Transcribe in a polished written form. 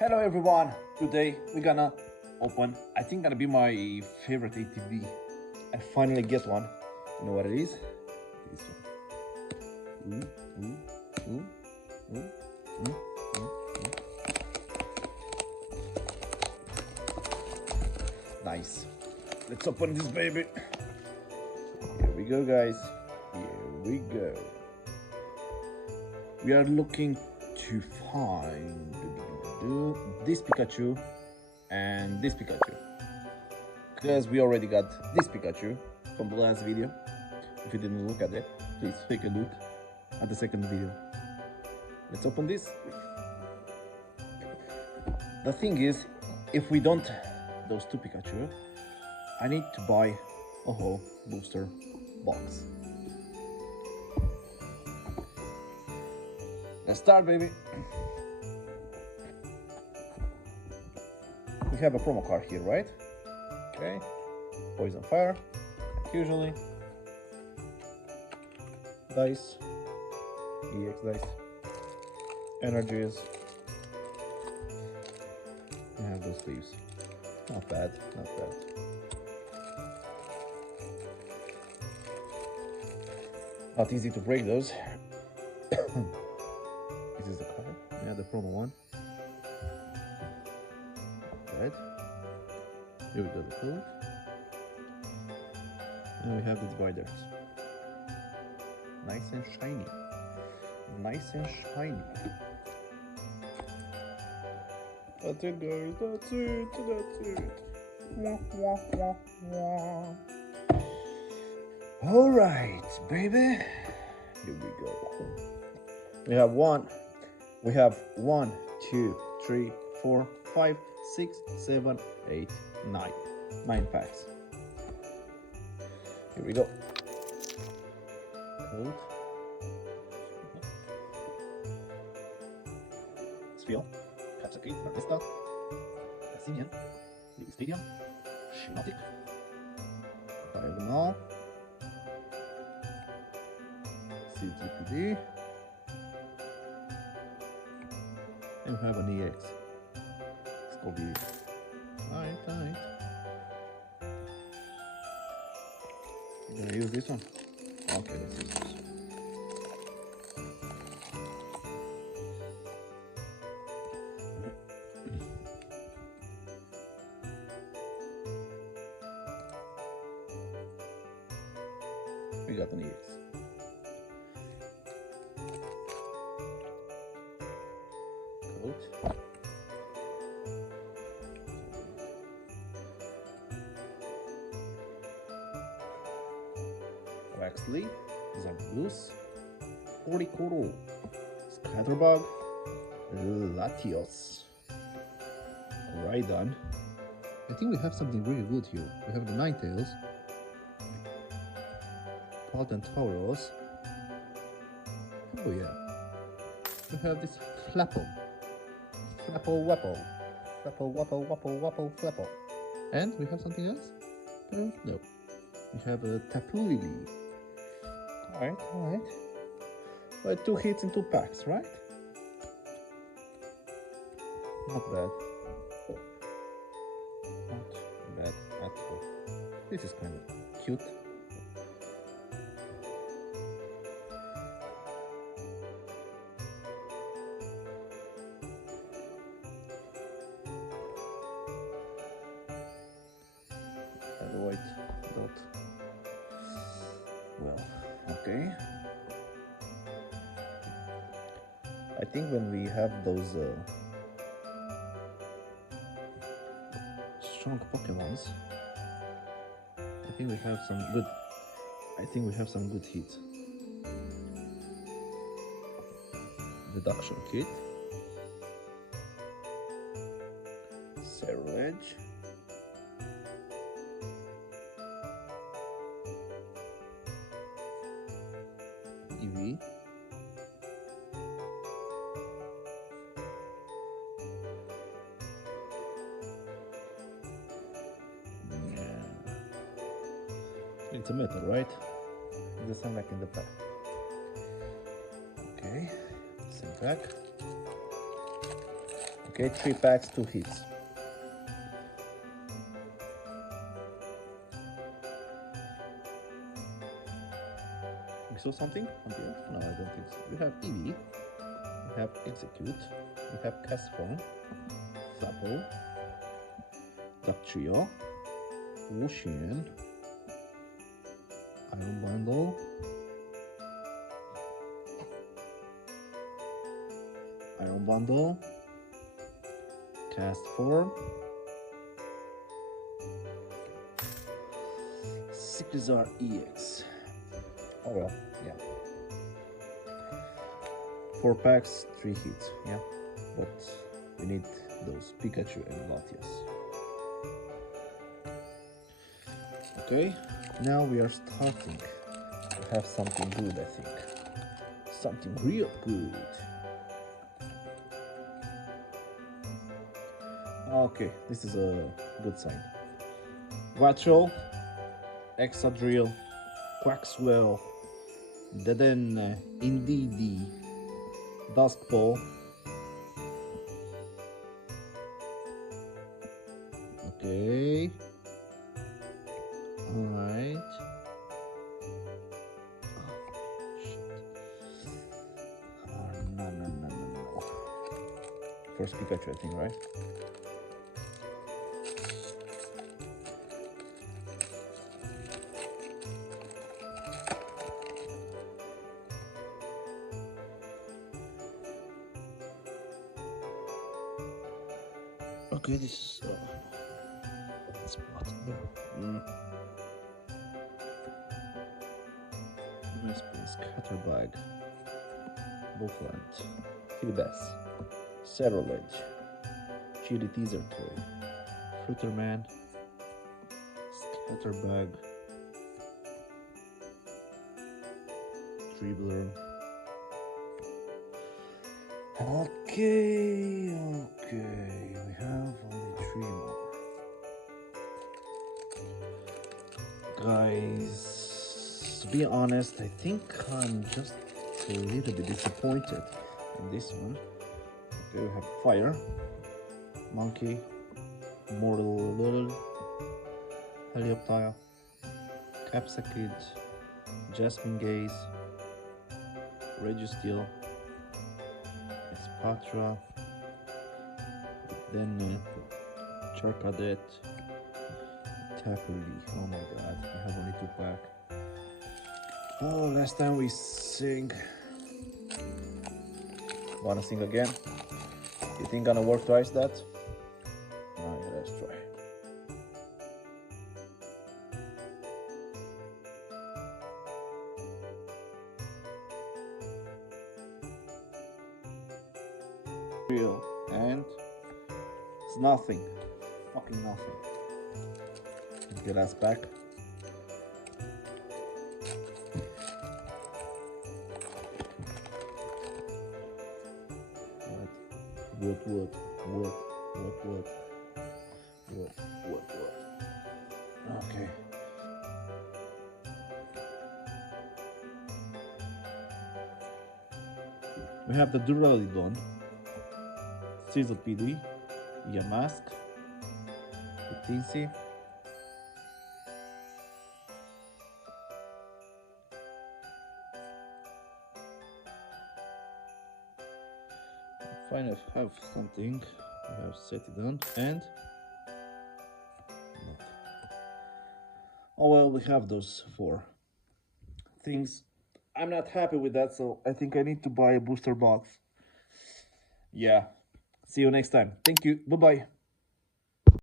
Hello everyone, today we're gonna open, I think gonna be my favorite ETB. I finally get one. You know what it is? This one. Ooh, ooh, ooh, ooh, ooh, ooh. Nice. Let's open this baby. Here we go guys, here we go. We are looking to find this Pikachu and this Pikachu, because we already got this Pikachu from the last video. If you didn't look at it, please take a look at the second video. Let's open this. The thing is, if we don't those two Pikachu, I need to buy a whole booster box. Let's start, baby. We have a promo card here, right? Okay. Poison Fire, like usually. Dice. EX dice. Energies. We have those leaves. Not bad, not bad. Not easy to break those. This is the card. Yeah, the promo one. Right. Here we go, the code. And we have the dividers. Nice and shiny. Nice and shiny. That's it, guys. That's it. That's it. Wah, wah, wah, wah. All right, baby. Here we go. We have one, 2, 3, 4, 5, 6, 7, 8, 9. 9 packs. Here we go. Code. Sphere. Capsicum. Arvesta. Cassinian. Stadium. Shinotic. Diagonal. ETB. And we have an EX. Let's go be tight. You're gonna use this one? Okay, let's use this. We got an EX. Waxley, Zagoose, Oricoro, Scatterbug, Latios, Rhydon. I think we have something really good here. We have the Ninetales, Tauros. Oh yeah. We have this Flapple. Flapple. And we have something else? No. We have a Tapu Lily. Alright. But 2 hits in 2 packs, right? Not bad. Not bad at all. This is kind of cute. The white dot. Well, okay. I think when we have those strong Pokemons, I think we have some good hits. Deduction Kit, Serrage, EV, it's a metal, right? It doesn't sound like in the pack. Okay, same pack. Okay, 3 packs, 2 hits. We saw something on the end? No, I don't think so. We have EV, we have Execute, we have Cast Form, Flapple, Duck Trio, Wushin, Iron Bundle, Iron Bundle, Cast Form, Sickazar EX. Oh well, yeah. 4 packs, 3 hits, yeah. But we need those Pikachu and Latias. Okay, now we are starting to have something good, I think. Something real good. Okay, this is a good sign. Watchel, Exadrill, Quaxwell, Deden, Indeedee, Duskball. Okay. Alright. Oh, shit. No. First Pikachu, I think, right? Okay, this is spot there. Nice place. Scatterbag, Buffland, Philibes, Cerulege, Chili Teaser Toy, Fruiterman, Scatterbag, Dribbler. Okay, we have only 3 more. Guys, to be honest, I think I'm just a little bit disappointed in this one. Okay, we have Fire, Monkey, Mortal Little, Helioptile, Capsakid, Jasmine Gaze, Registeel, Espatra, then Charcadet, Tackle. Oh my god, we have only 2 packs. Oh, last time we sing. Wanna sing again? You think gonna work twice that? Oh yeah, let's try. Real and it's nothing. Fucking nothing. Get us back. What? Okay. We have the Duraludon, Sizzle PD, Yamask, Tinsy, finally have something. We have set it on and nothing. Oh well, we have those 4 things. I'm not happy with that, so I think I need to buy a booster box. Yeah. See you next time. Thank you. Bye bye.